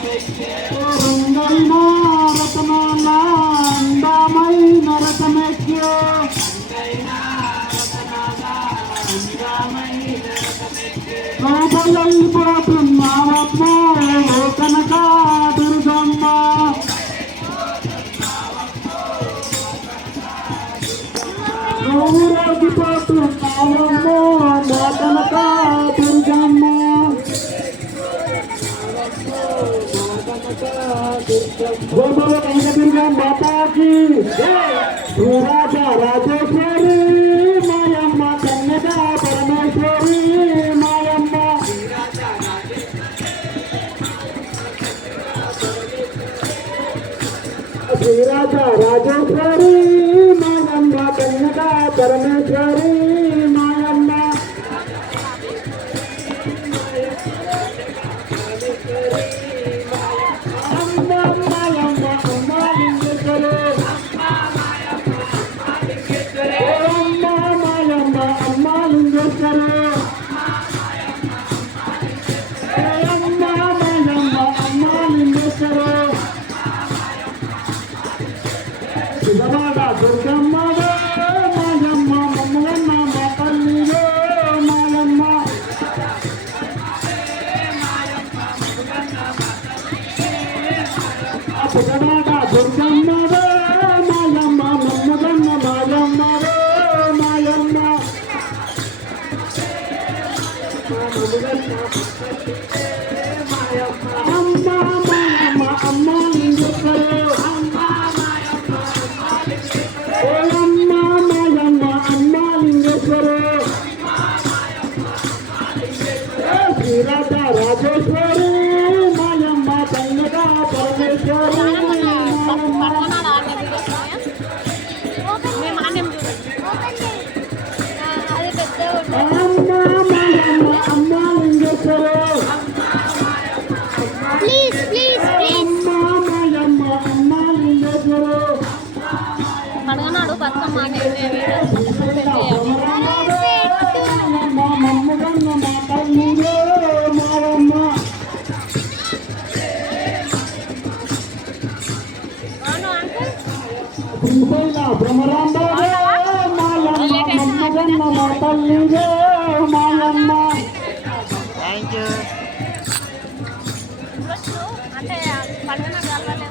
రంగైన రతనాల అందమైన రతమెక్కే లోపలైపోతున్నావమ్మో కనక దుర్గమ్మ ఊరేగిపోతున్నావమ్మో కనక దుర్గమ్మ గోపుర కనకదుర్గ మాతాకి రాజా రాజేశ్వరి మాయమ్మ కన్యక పరమేశ్వరి మాయమ్మ శ్రీరాజ రాజేశ్వరి మాయమ్మ కన్యక పరమేశ్వరి మాయమ్మ దుర్గమ్మ మాయమ్మ మమ్మగన్న మా తల్లిలో మాయమ్మ పుట్టడాట దుర్గమ్మ మాయమ్మ మమ్మగన్న మాయమ్మ మాయమ్మ అమ్మ మాయమ్మ అమ్మ లింగేశ్వరు శ్రీరాజ రాజేశ్వరి మాయమ్మ కన్యక పరమేశ్వరి అమ్మ మాయమ్మ అమ్మ లింగేశ్వరు అమ్మ మాయమ్మ అమ్మ లింగేశ్వరు అడగనాడు బతుకమ్మ మమ్మగన్న మా తల్లిలో మాయమ్మ శ్రీశైల భ్రమరాంబ మాయమ్మ మమ్మగన్న మా తల్లిలో మాయమ్మ అంటే పండుగ కలవలేదు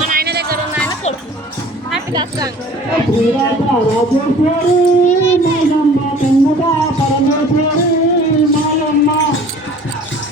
మన ఆయన దగ్గర ఉన్న ఆయన కొడుకు హ్యాపీ దసరా రాజేశ్వరి మాయమ్మ కన్యక పరమేశ్వరి